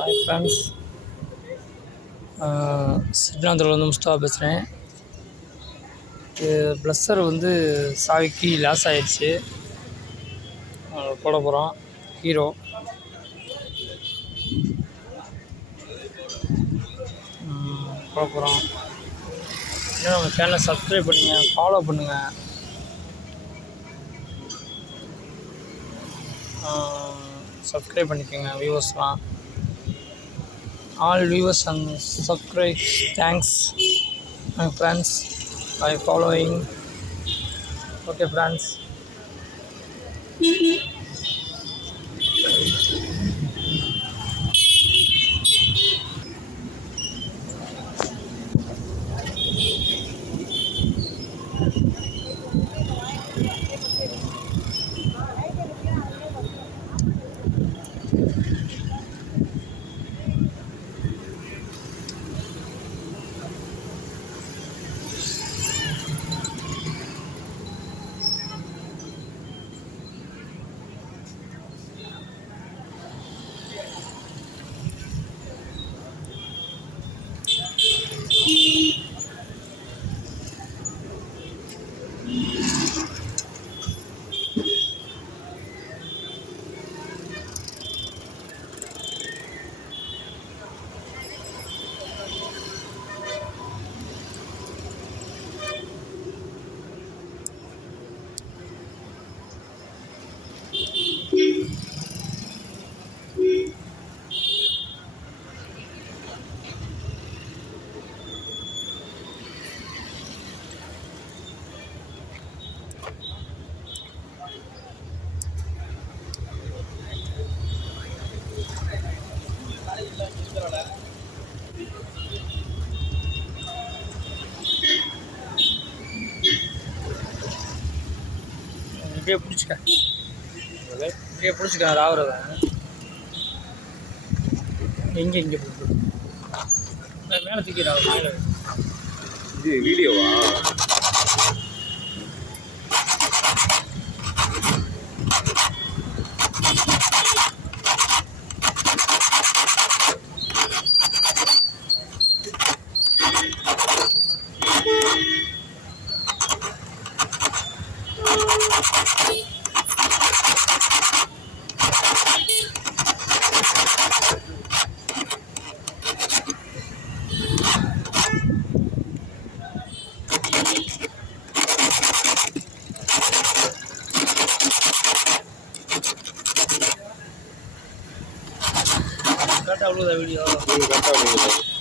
Hi friends, சிட்லாந்தூர்லேருந்து Mustafa பேசுகிறேன். Pleasure வந்து சாவிக்கு loss ஆகிடுச்சு. போட போகிறோம் ஹீரோ. போட போகிறோம். இன்னும் நம்ம சேனலை சப்ஸ்கிரைப் பண்ணுங்கள், ஃபாலோ பண்ணுங்கள். சப்ஸ்கிரைப் பண்ணிக்கோங்க வியூவர்ஸ்லாம். All viewers and subscribe. Thanks, my friends, by following. Okay, friends. இப்படியே பிடிச்சிக்க அது ஆகுறத இங்கே பிடிச்சி மேலே தூக்கிடா மேலே. இது வீடியோவா? கரெக்டாக அவ்வளோதான் வீடியோ. கரெக்டாக